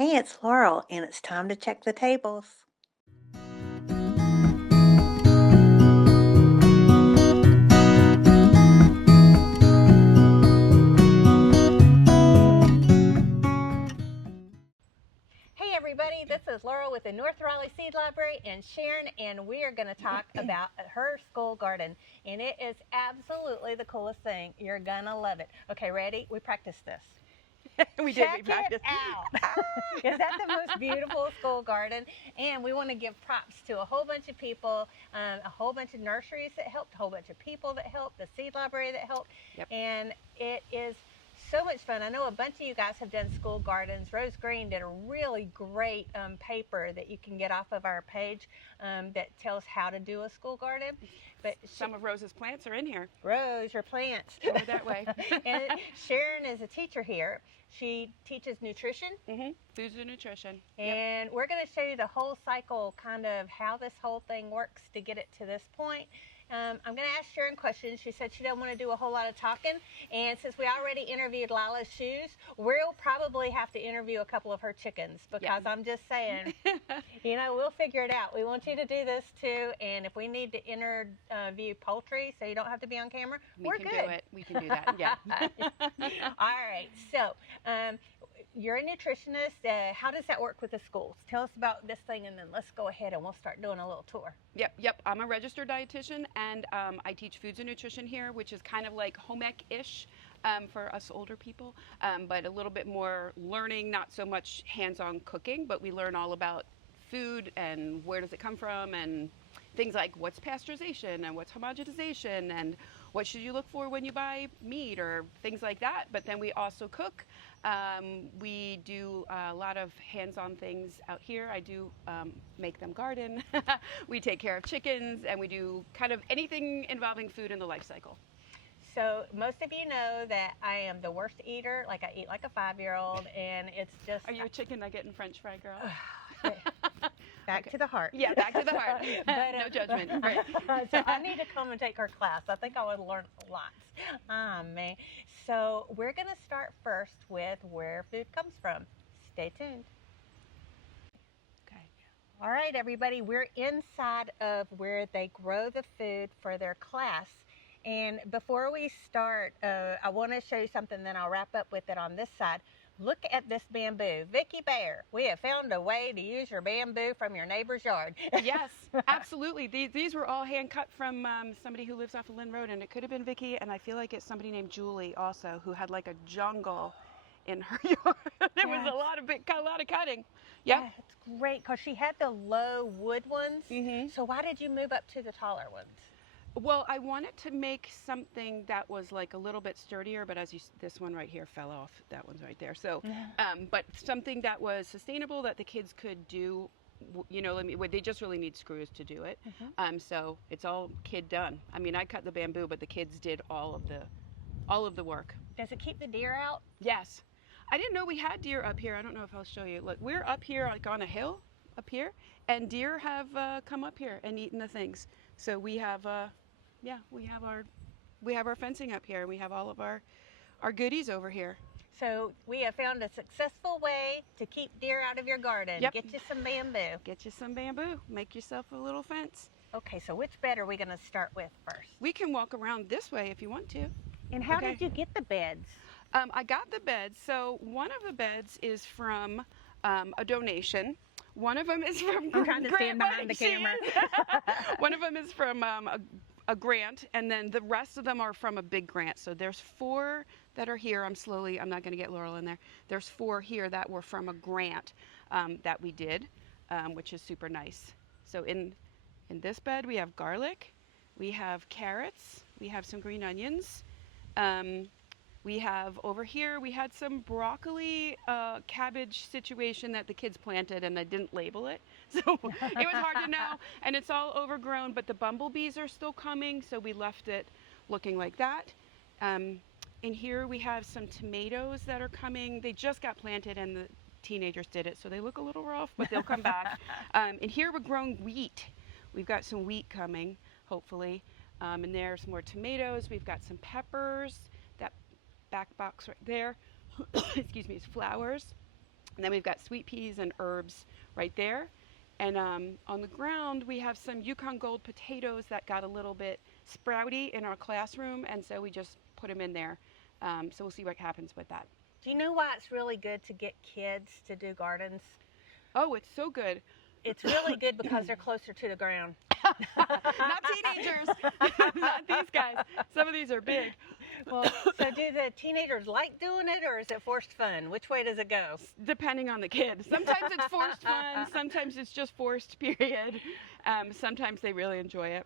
Hey, it's Laurel, and it's time to check the tables. Hey everybody, this is Laurel with the North Raleigh Seed Library and Sharon, and we are going to talk about her school garden. And it is absolutely the coolest thing. You're going to love it. Okay, ready? We practiced this. We Check it out. Is that the most beautiful school garden? And we want to give props to a whole bunch of people, a whole bunch of nurseries that helped, a whole bunch of people that helped, the seed library that helped. Yep. And it is so much fun. I know a bunch of you guys have done school gardens. Rose Green did a really great paper that you can get off of our page that tells how to do a school garden. But some of Rose's plants are in here. Rose, your plants. Over that way. And Sharon is a teacher here. She teaches nutrition. Foods and nutrition. And we're going to show you the whole cycle, kind of how this whole thing works to get it to this point. I'm going to ask Sharon questions. She said she doesn't want to do a whole lot of talking. And since we already interviewed Lila's shoes, we'll probably have to interview a couple of her chickens because I'm just saying, we'll figure it out. We want you to do this too. And if we need to interview poultry so you don't have to be on camera, we're good. We can do it. We can do that. Yeah. All right. So you're a nutritionist. How does that work with the schools? Tell us about this thing, and then let's go ahead and we'll start doing a little tour. Yep. I'm a registered dietitian, and I teach foods and nutrition here, which is kind of like home ec-ish for us older people, but a little bit more learning, not so much hands-on cooking, but we learn all about food and where does it come from and things like what's pasteurization and what's homogenization and what should you look for when you buy meat or things like that. But then we also cook. We do a lot of hands-on things out here. I do make them garden. We take care of chickens, and we do kind of anything involving food in the life cycle. So most of you know that I am the worst eater. Like I eat like a 5-year-old, and it's just. Are you a chicken nugget and French fry girl? Back to the heart. Yeah, back to the heart. But, no judgment. Right. So I need to come and take her class. I think I would learn lots. Man. So we're going to start first with where food comes from. Stay tuned. Okay. All right, everybody. We're inside of where they grow the food for their class. And before we start, I want to show you something, then I'll wrap up with it on this side. Look at this bamboo. Vicki Bear, we have found a way to use your bamboo from your neighbor's yard. Yes, absolutely. These were all hand cut from somebody who lives off of Lynn Road, and it could have been Vicki, and I feel like it's somebody named Julie also, who had like a jungle in her yard. There was a lot of cutting. Yeah, it's great because she had the low wood ones. So why did you move up to the taller ones? Well, I wanted to make something that was like a little bit sturdier, but this one right here fell off. That one's right there. So, but something that was sustainable that the kids could do. They just really need screws to do it. So it's all kid done. I mean, I cut the bamboo, but the kids did all of the work. Does it keep the deer out? Yes. I didn't know we had deer up here. I don't know if I'll show you. Look, we're up here like on a hill up here, and deer have come up here and eaten the things. So we have we have our fencing up here, and we have all of our goodies over here. So we have found a successful way to keep deer out of your garden. Yep. Get you some bamboo. Get you some bamboo. Make yourself a little fence. Okay, so which bed are we going to start with first? We can walk around this way if you want to. And how did you get the beds? I got the beds. So one of the beds is from a donation. One of them is from. I'm trying to stand behind the camera. One of them is from a grant, and then the rest of them are from a big grant. So there's 4 that are here. I'm not going to get Laurel in there. There's 4 here that were from a grant that we did, which is super nice. So in this bed we have garlic, we have carrots, we have some green onions. We have over here, we had some broccoli cabbage situation that the kids planted, and I didn't label it. So it was hard to know, and it's all overgrown, but the bumblebees are still coming, so we left it looking like that. In here we have some tomatoes that are coming. They just got planted and the teenagers did it, so they look a little rough, but they'll come back. In here we're growing wheat. We've got some wheat coming, hopefully. And there's more tomatoes. We've got some peppers. That back box right there, excuse me, is flowers. And then we've got sweet peas and herbs right there. And on the ground, we have some Yukon Gold potatoes that got a little bit sprouty in our classroom, and so we just put them in there. So we'll see what happens with that. Do you know why it's really good to get kids to do gardens? Oh, it's so good. It's really good because they're closer to the ground. Not teenagers. Not these guys. Some of these are big. Well, so do the teenagers like doing it, or is it forced fun? Which way does it go? Depending on the kid. Sometimes it's forced fun. Sometimes it's just forced, period. Sometimes they really enjoy it.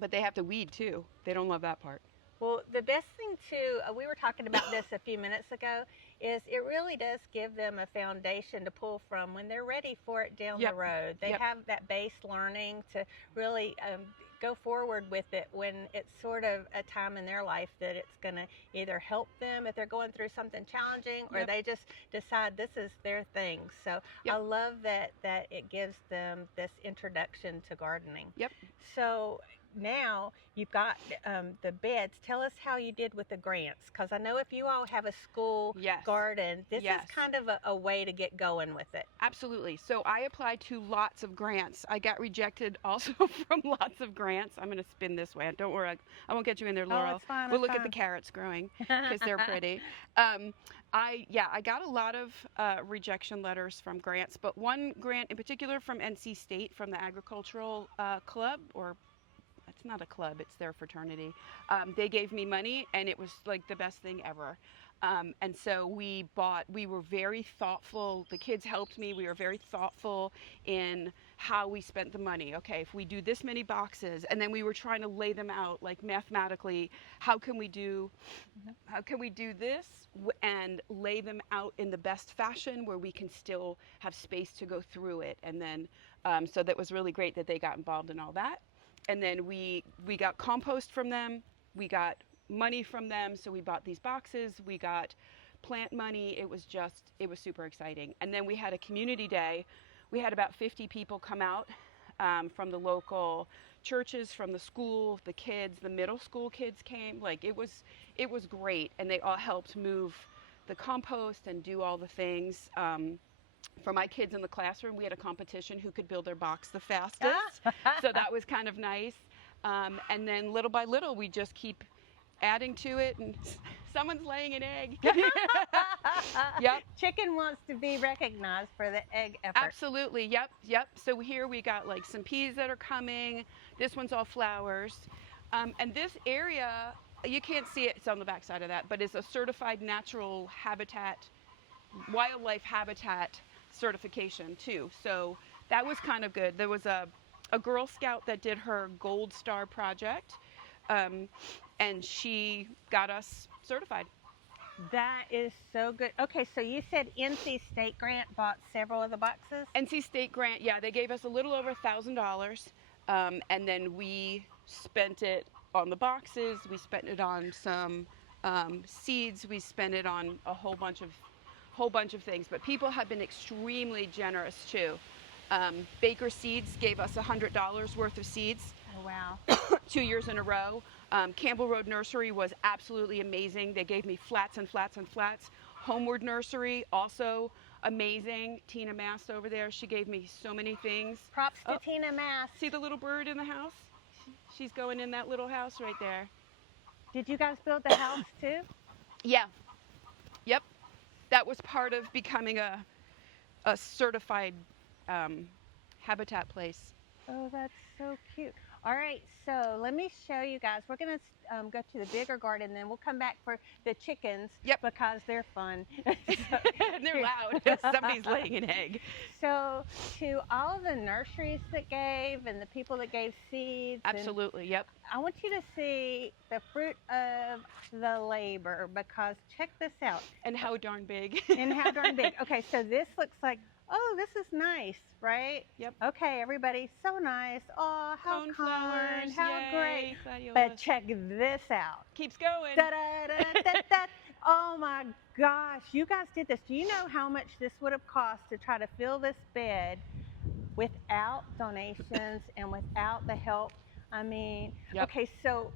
But they have to weed, too. They don't love that part. Well, the best thing too, we were talking about this a few minutes ago, is it really does give them a foundation to pull from when they're ready for it down the road. They have that base learning to really go forward with it when it's sort of a time in their life that it's going to either help them if they're going through something challenging, or they just decide this is their thing. So I love that it gives them this introduction to gardening. So now you've got the beds. Tell us how you did with the grants, because I know if you all have a school garden, this is kind of a way to get going with it. Absolutely. So I applied to lots of grants. I got rejected also from lots of grants. I'm going to spin this way. Don't worry, I won't get you in there, Laurel. Oh, it's fine. We'll look at the carrots growing because they're pretty. I got a lot of rejection letters from grants, but one grant in particular from NC State, from the agricultural club, or it's not a club, it's their fraternity. They gave me money, and it was like the best thing ever. And so we were very thoughtful. The kids helped me. We were very thoughtful in how we spent the money. Okay, if we do this many boxes, and then we were trying to lay them out like mathematically, how can we do this and lay them out in the best fashion where we can still have space to go through it. And then, so that was really great that they got involved in all that. And then we got compost from them, we got money from them, so we bought these boxes, we got plant money. It was super exciting. And then we had a community day. We had about 50 people come out from the local churches, from the school, the kids, the middle school kids came. Like it was great, and they all helped move the compost and do all the things. For my kids in the classroom, we had a competition who could build their box the fastest. So that was kind of nice. And then little by little, we just keep adding to it, and someone's laying an egg. Yep. Chicken wants to be recognized for the egg effort. Absolutely. Yep. So here we got like some peas that are coming. This one's all flowers. And this area, you can't see it, it's on the back side of that, but it's a certified natural habitat, wildlife habitat certification too. So that was kind of good. There was a Girl Scout that did her Gold Star project, and she got us certified. That is so good. Okay, so you said NC State grant bought several of the boxes? NC State grant, yeah, they gave us a little over $1,000, and then we spent it on the boxes, we spent it on some seeds, we spent it on a whole bunch of things, but people have been extremely generous too. Baker Seeds gave us $100 worth of seeds. Oh, wow. 2 years in a row. Campbell Road Nursery was absolutely amazing. They gave me flats and flats and flats. Homeward Nursery, also amazing. Tina Mast over there, she gave me so many things. Props to Tina Mast. See the little bird in the house? She's going in that little house right there. Did you guys build the house too? Yeah. Yep. That was part of becoming a certified habitat place. Oh, that's so cute. All right, so let me show you guys. We're going to go to the bigger garden, then we'll come back for the chickens. Yep. Because they're fun. They're loud. Somebody's laying an egg. So to all the nurseries that gave and the people that gave seeds. Absolutely, yep. I want you to see the fruit of the labor, because check this out. And how darn big. And how darn big. Okay, so this looks like, oh, this is nice, right? Yep. Okay, everybody, so nice. Oh, how kind, how yay, great. gladiolas. But check this out. Keeps going. Da-da-da-da-da. Oh my gosh, you guys did this. Do you know how much this would have cost to try to fill this bed without donations and without the help? I mean, Yep. Okay, so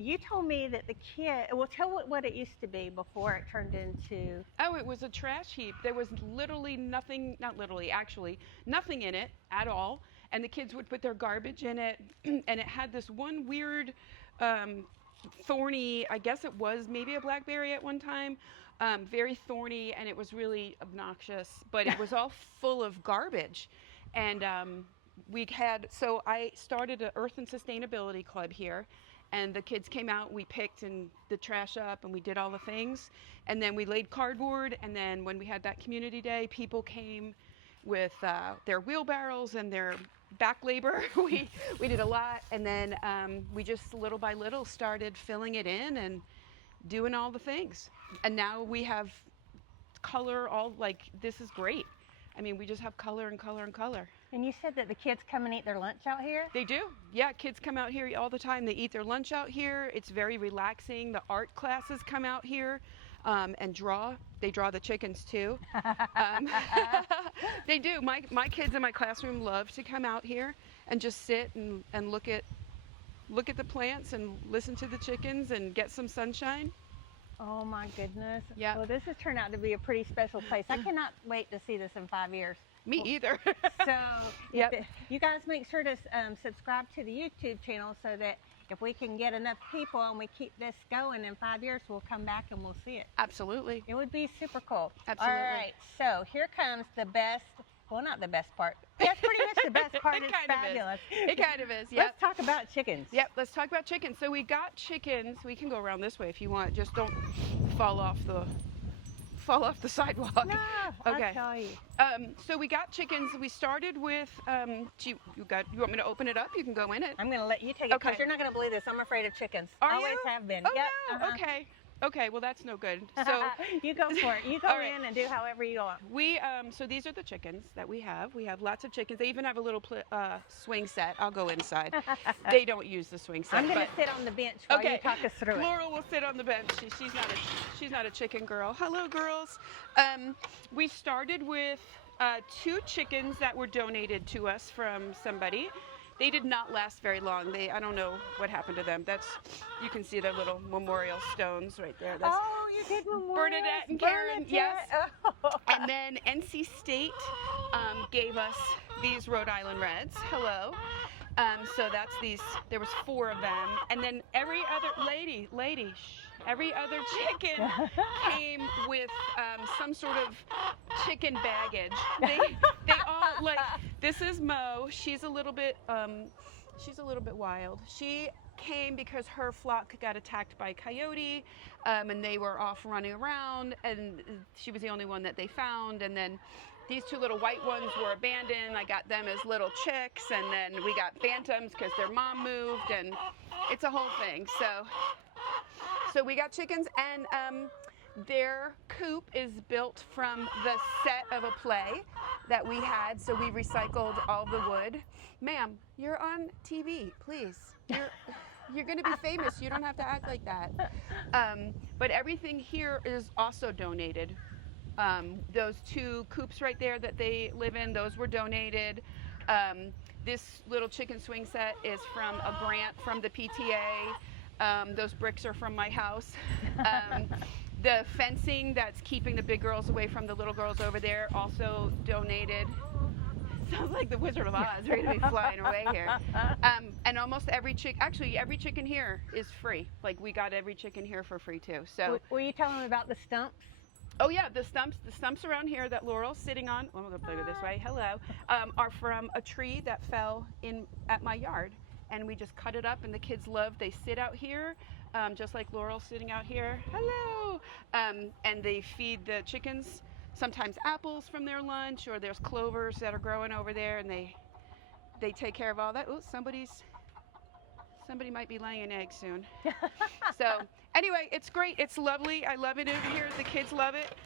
you told me that the kid, well, tell what it used to be before it turned into. Oh, it was a trash heap. There was literally nothing, not literally, actually, nothing in it at all. And the kids would put their garbage in it. And it had this one weird, thorny, I guess it was maybe a blackberry at one time, very thorny, and it was really obnoxious. But it was all full of garbage. And so I started an Earth and Sustainability Club here. And the kids came out, we picked the trash up, and we did all the things. And then we laid cardboard, and then when we had that community day, people came with their wheelbarrows and their back labor. we did a lot, and then we just little by little started filling it in and doing all the things. And now we have color, this is great. I mean, we just have color and color and color. And you said that the kids come and eat their lunch out here? They do. Yeah, kids come out here all the time. They eat their lunch out here. It's very relaxing. The art classes come out here and draw. They draw the chickens too. They do. My kids in my classroom love to come out here and just sit and look at the plants and listen to the chickens and get some sunshine. Oh my goodness. Yeah. Well, this has turned out to be a pretty special place. I cannot wait to see this in 5 years. Me either. So Yep. you guys make sure to subscribe to the YouTube channel so that if we can get enough people and we keep this going in 5 years, we'll come back and we'll see it. Absolutely. It would be super cool. Absolutely. All right, so here comes the best, well, not the best part. That's pretty much the best part. It's fabulous. It kind of is, yeah. Let's talk about chickens. Yep, let's talk about chickens. So we got chickens. We can go around this way if you want. Just don't fall off the sidewalk. No, Okay. I'll tell you. So we got chickens. We started with, you want me to open it up? You can go in it. I'm going to let you take it because Okay. you're not going to believe this. I'm afraid of chickens. Are Always you? have been. Oh, Yep. no. Okay. Okay, well, that's no good. So You go for it. You go All right. in and do however you want. so these are the chickens that we have. We have lots of chickens. They even have a little swing set. I'll go inside. They don't use the swing set. I'm going to but- sit on the bench while you talk us through it. Laurel will sit on the bench. She's not a chicken girl. Hello, girls. We started with 2 chickens that were donated to us from somebody. They did not last very long. I don't know what happened to them. You can see their little memorial stones right there. That's Oh, you did memorials? Bernadette and Karen, yes. Oh. And then NC State gave us these Rhode Island Reds. Hello. So that's there was 4 of them. And then every other every other chicken came with some sort of chicken baggage. They all, this is Mo. She's a little bit wild. She came because her flock got attacked by a coyote, and they were off running around, and she was the only one that they found. And then these 2 little white ones were abandoned. I got them as little chicks, and then we got bantams because their mom moved, and it's a whole thing. So we got chickens, and their coop is built from the set of a play that we had, so we recycled all the wood. Ma'am, you're on TV, please. You're going to be famous. You don't have to act like that. But everything here is also donated. Those 2 coops right there that they live in, those were donated. This little chicken swing set is from a grant from the PTA. Those bricks are from my house. The fencing that's keeping the big girls away from the little girls over there, also donated. Sounds like the Wizard of Oz. We're going to be flying away here. And almost every chicken here is free. Like, we got every chicken here for free too. So. Were you telling them about the stumps? Oh yeah, the stumps around here that Laurel's sitting on, I'm gonna play with this way, hello, are from a tree that fell at my yard. And we just cut it up, and the kids love, they sit out here, just like Laurel's sitting out here, hello. And they feed the chickens sometimes apples from their lunch, or there's clovers that are growing over there, and they take care of all that. Oh, somebody might be laying an egg soon. So anyway, it's great. It's lovely. I love it over here. The kids love it.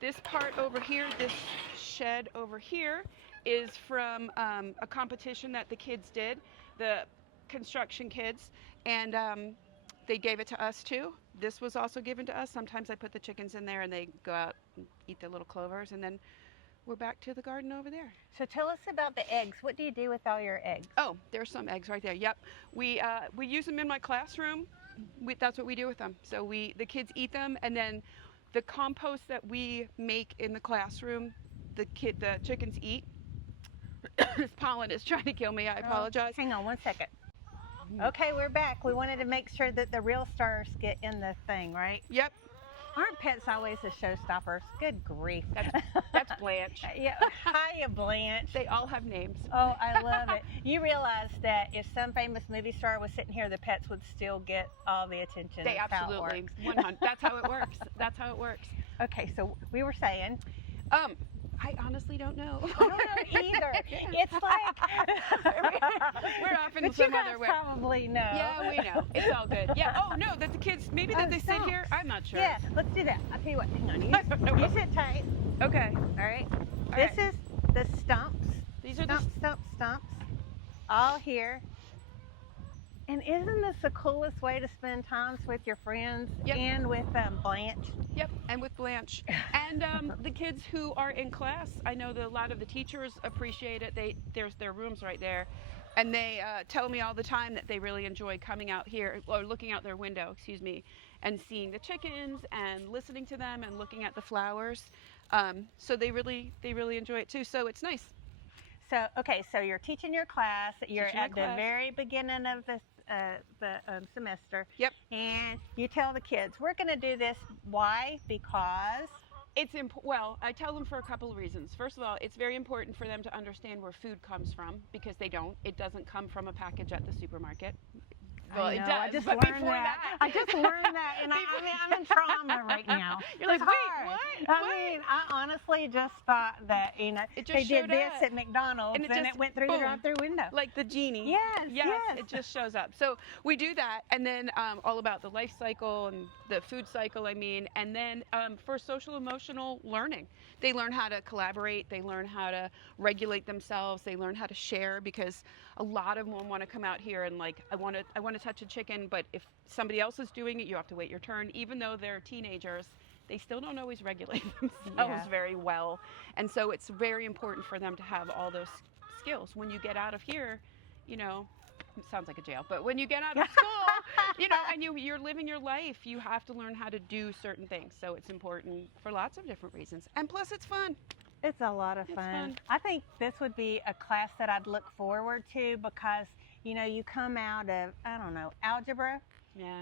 This part over here, this shed over here, is from a competition that the kids did, the construction kids, and they gave it to us too. This was also given to us. Sometimes I put the chickens in there and they go out and eat their little clovers, and then we're back to the garden over there. So tell us about the eggs. What do you do with all your eggs? Oh, there's some eggs right there. Yep. We use them in my classroom. that's what we do with them. So the kids eat them, and then the compost that we make in the classroom, the chickens eat. This pollen is trying to kill me. I apologize. Hang on one second. Okay, we're back. We wanted to make sure that the real stars get in the thing, right? Yep. Aren't pets always the showstoppers? Good grief. That's Blanche. Yeah. Hiya, Blanche. They all have names. Oh, I love it. You realize that if some famous movie star was sitting here, the pets would still get all the attention. They That's how it absolutely. works. 100. That's how it works. That's how it works. Okay, so we were saying. I honestly don't know. I don't know either. It's like we're off in but some you guys other way. probably know. Yeah, we know. It's all good. Yeah. Oh no, that the kids maybe that they sit here. I'm not sure. Yeah, let's do that. I'll tell you what. Hang on. I don't know. You sit tight. Okay. All right. All This right. is the stumps. These are the Stumps. All here. And isn't this the coolest way to spend times with your friends Yep. and with Blanche? Yep, and with Blanche. And the kids who are in class, I know that a lot of the teachers appreciate it. There's their rooms right there. And they tell me all the time that they really enjoy coming out here, or looking out their window, excuse me, and seeing the chickens and listening to them and looking at the flowers. So they really enjoy it too. So it's nice. So, okay, so you're teaching your class. You're Teaching my at the class. very beginning of the semester. Yep. And you tell the kids, we're going to do this. Why? Because Well, I tell them for a couple of reasons. First of all, it's very important for them to understand where food comes from, because they don't. It doesn't come from a package at the supermarket. Well, I it know, does. I just but learned before that. I just learned that, and I'm in trauma right now. You're like, It's wait, hard. what? I mean, I honestly just thought that It just they did showed this up. at McDonald's, And and it just- it went through boom. the drive-through window. Like the genie. Yes, yes. It just shows up. So we do that, and then all about the life cycle and the food cycle, and then for social emotional learning, they learn how to collaborate, they learn how to regulate themselves, they learn how to share, because a lot of them want to come out here and like, I want to touch a chicken, but if somebody else is doing it, you have to wait your turn. Even though they're teenagers, they still don't always regulate themselves very well. And so it's very important for them to have all those skills. When you get out of here, it sounds like a jail, but when you get out of school, and you're living your life, you have to learn how to do certain things. So it's important for lots of different reasons. And plus it's fun. It's a lot of fun. I think this would be a class that I'd look forward to because, you come out of, I don't know, algebra,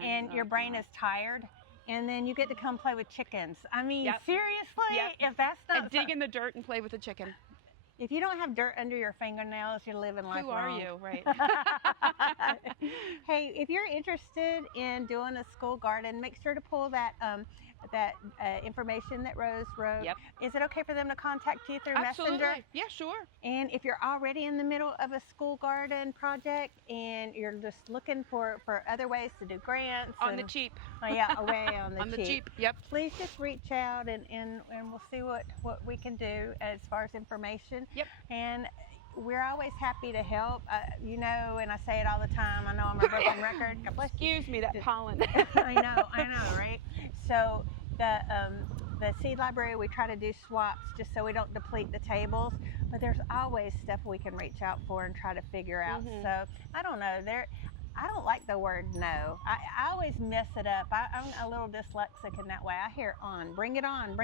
and your brain is tired, and then you get to come play with chickens. I mean, Yep. Seriously, Yep. if that's not And dig in the dirt and play with a chicken. if you don't have dirt under your fingernails, you're living life Who are wrong. you? Right. Hey, if you're interested in doing a school garden, make sure to pull that information that Rose wrote. Yep. Is it okay for them to contact you through Absolutely. Messenger? Yeah, sure. And if you're already in the middle of a school garden project and you're just looking for other ways to do grants On the cheap. away on the On the cheap. Yep. please just reach out and we'll see what we can do as far as information. Yep. And we're always happy to help, and I say it all the time. I know I'm a broken record. God bless you. Excuse me, that pollen. I know, right? So the seed library, we try to do swaps just so we don't deplete the tables, but there's always stuff we can reach out for and try to figure out. Mhm. So I don't know, I don't like the word no. I always mess it up. I'm a little dyslexic in that way. I hear bring it on,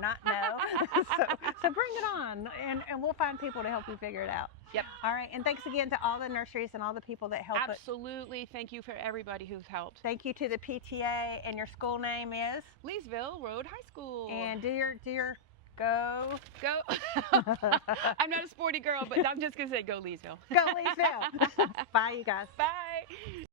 not no. so bring it on, and we'll find people to help you figure it out. Yep. All right, and thanks again to all the nurseries and all the people that help us. Absolutely. Thank you for everybody who's helped. Thank you to the PTA, and your school name is? Leesville Road High School. And do your go. Go. I'm not a sporty girl, but I'm just going to say go Leesville. Go Leesville. Bye, you guys. Bye.